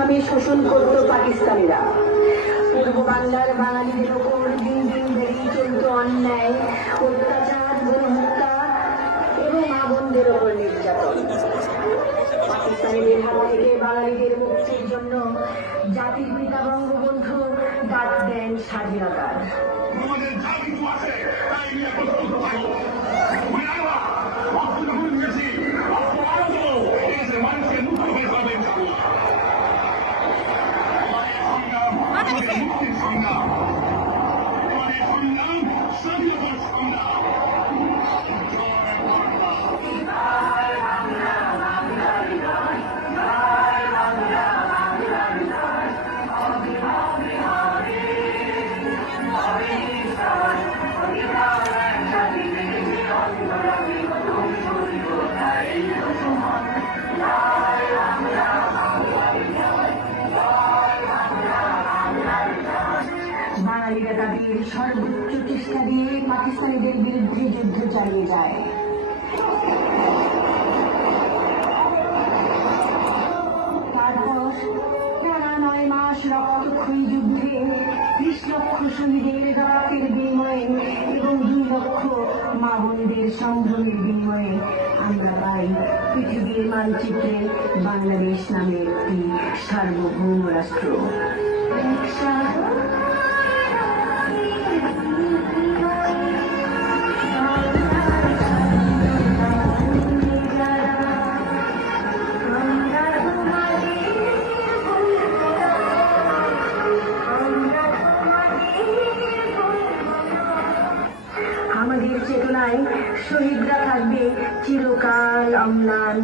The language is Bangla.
নামে শোষণ করত পাকিস্তানিরা। পূর্ব বাংলার বাঙালিদের ওপর দিন দিন বেড়েই চলত অন্যায়, অত্যাচার, গণহত্যা এবং মা বোনদের ওপর নির্যাতন। পাকিস্তানিদের হাত থেকে বাঙালিদের মুক্তির জন্য জাতির পিতা বঙ্গবন্ধু ডাক দেন স্বাধীনতার। বাঙালিরা তাদের সর্বোচ্চ চেষ্টা দিয়ে পাকিস্তানিদের বিরুদ্ধে যুদ্ধ চালিয়ে যায়। তারপর টানা 9 মাস রক্তক্ষয়ী যুদ্ধে 30 লক্ষ শহীদের রক্তের বিনিময়ে এবং 2 লক্ষ মা বোনদের সংগ্রামের বিনিময়ে আমরা পাই পৃথিবীর মানচিত্রে বাংলাদেশ নামে একটি সার্বভৌম রাষ্ট্র। আমাদের চেতনায় শহীদরা থাকবে চিরকাল অম্লান।